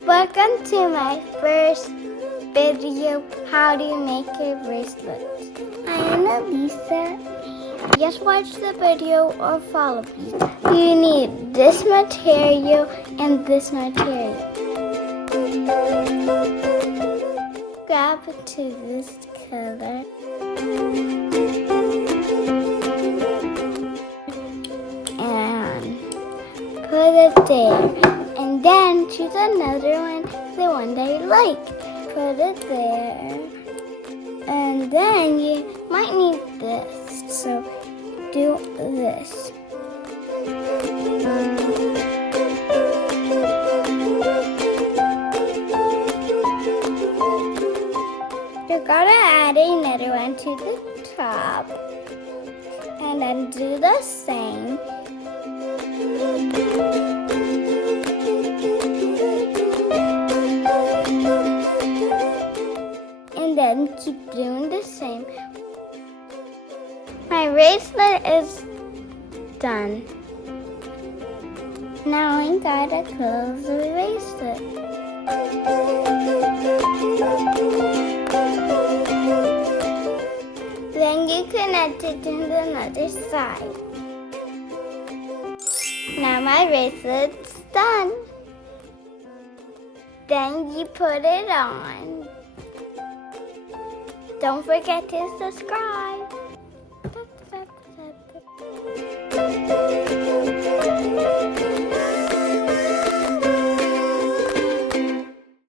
Welcome to my first video, how do you make a bracelet? I am Elisa. Just watch the video or follow me. You need this material and this material. Grab to this color. And put it there. And then choose another one, the one that you like. Put it there. And then you might need this. So do this. You're gonna add another one to the top. And then do the same. And then keep doing the same. My bracelet is done. Now I gotta close the bracelet. Then you connect it to the other side. Now my bracelet's done. Then you put it on. Don't forget to subscribe.